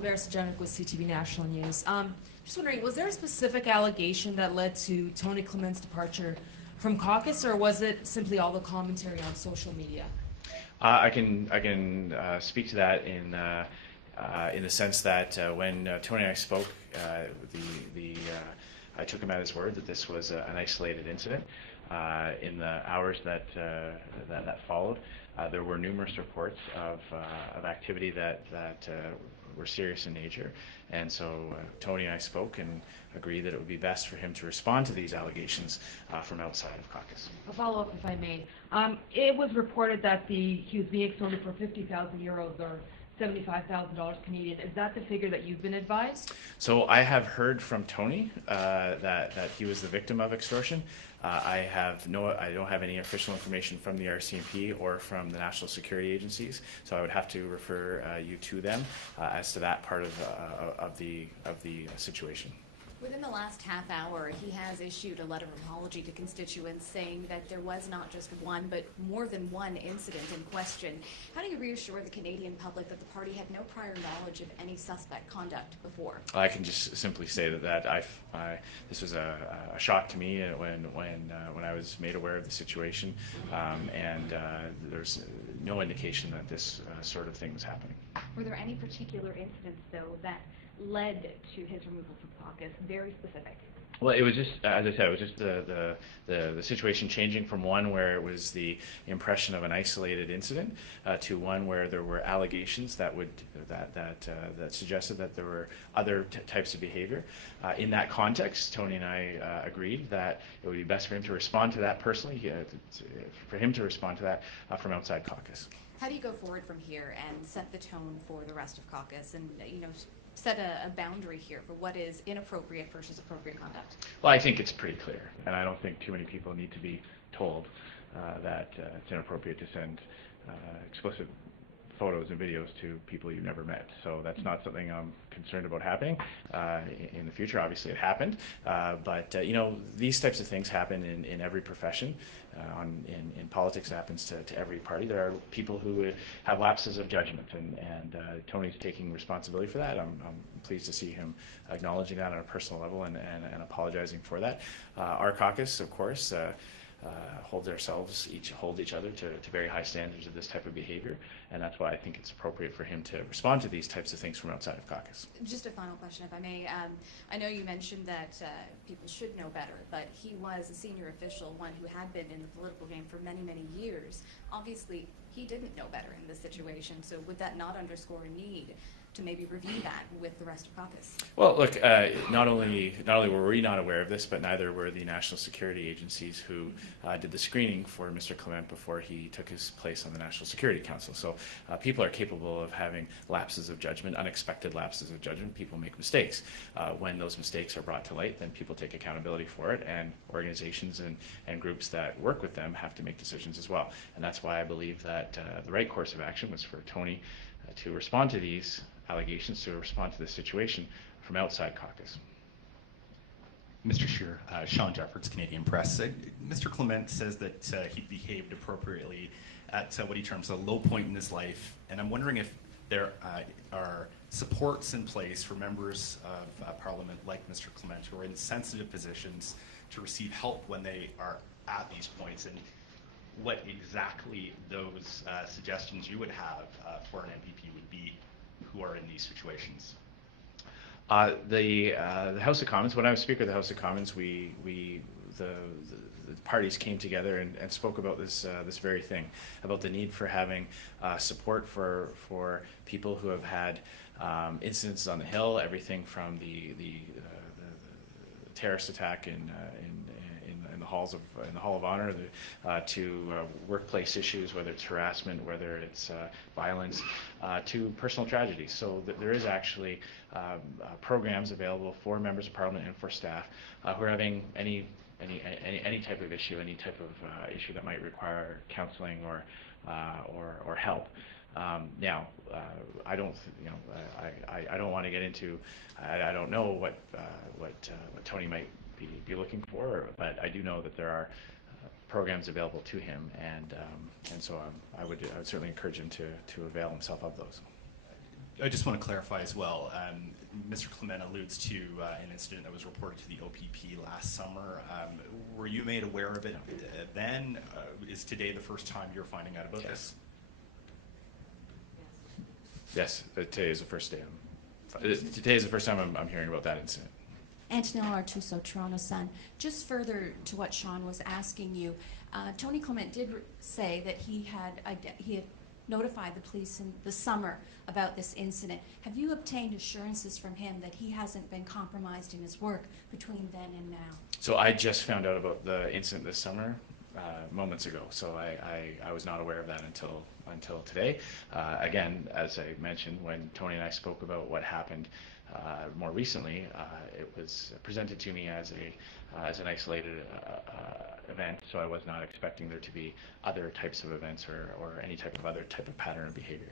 Jennifer with CTV National News. Just wondering, was there a specific allegation that led to Tony Clement's departure from caucus, or was it simply all the commentary on social media? I can speak to that in the sense that when Tony and I spoke, I took him at his word that this was an isolated incident. In the hours that followed, there were numerous reports of activity that were serious in nature, and so Tony and I spoke and agreed that it would be best for him to respond to these allegations from outside of caucus. A follow-up, if I may. It was reported that he was being extorted for 50,000 euros or $75,000 Canadian. Is that the figure that you've been advised? So I have heard from Tony that he was the victim of extortion. I don't have any official information from the RCMP or from the national security agencies, so I would have to refer you to them as to that part of the situation. Within the last half hour, he has issued a letter of apology to constituents saying that there was not just one, but more than one incident in question. How do you reassure the Canadian public that the party had no prior knowledge of any suspect conduct before? I can just simply say that this was a shock to me when I was made aware of the situation, and there's no indication that this sort of thing was happening. Were there any particular incidents, though, that led to his removal from caucus? Very specific. Well, it was just, as I said, it was just the situation changing from one where it was the impression of an isolated incident to one where there were allegations that suggested that there were other types of behavior. In that context, Tony and I agreed that it would be best for him to respond to that personally, for him to respond to that from outside caucus. How do you go forward from here and set the tone for the rest of caucus, and set a boundary here for what is inappropriate versus appropriate conduct? Well, I think it's pretty clear, and I don't think too many people need to be told that it's inappropriate to send explicit photos and videos to people you've never met. So that's not something I'm concerned about happening in the future. Obviously, it happened, but these types of things happen in every profession. In politics, it happens to every party. There are people who have lapses of judgment, and Tony's taking responsibility for that. I'm pleased to see him acknowledging that on a personal level and apologizing for that. Our caucus, of course, hold each other to very high standards of this type of behavior, and that's why I think it's appropriate for him to respond to these types of things from outside of caucus. Just a final question, if I may. I know you mentioned that people should know better, but he was a senior official, one who had been in the political game for many, many years. Obviously, he didn't know better in this situation, so would that not underscore a need to maybe review that with the rest of caucus? Well, look, not only were we not aware of this, but neither were the national security agencies who did the screening for Mr. Clement before he took his place on the National Security Council. So people are capable of having lapses of judgment, unexpected lapses of judgment. People make mistakes. When those mistakes are brought to light, then people take accountability for it, and organizations and groups that work with them have to make decisions as well. And that's why I believe that the right course of action was for Tony to respond to these allegations, to respond to this situation from outside caucus. Mr. Scheer, Sean Jeffords, Canadian Press. Mr. Clement says that he behaved appropriately at what he terms a low point in his life, and I'm wondering if there are supports in place for members of Parliament like Mr. Clement who are in sensitive positions to receive help when they are at these points, and what exactly those suggestions you would have for an MPP would be who are in these situations. The House of Commons, when I was Speaker of the House of Commons, the parties came together and spoke about this very thing, about the need for having support for people who have had incidents on the Hill, everything from the terrorist attack in the Hall of Honor to workplace issues, whether it's harassment, whether it's violence, to personal tragedies. So there is actually programs available for members of Parliament and for staff who are having any type of issue, any type of issue that might require counseling or help. Now, I don't want to get into. I don't know what Tony might be looking for, but I do know that there are programs available to him, and so I would certainly encourage him to avail himself of those. I just want to clarify as well. Mr. Clement alludes to an incident that was reported to the OPP last summer. Were you made aware of it then? Is today the first time you're finding out about this? Yes, today is the first day. Today is the first time I'm hearing about that incident. Antonella Artuso, Toronto Sun. Just further to what Sean was asking you, Tony Clement did say that he had notified the police in the summer about this incident. Have you obtained assurances from him that he hasn't been compromised in his work between then and now? So I just found out about the incident this summer, moments ago. So I was not aware of that until today. Again, as I mentioned, when Tony and I spoke about what happened more recently, it was presented to me as an isolated event, so I was not expecting there to be other types of events or any type of other type of pattern of behavior.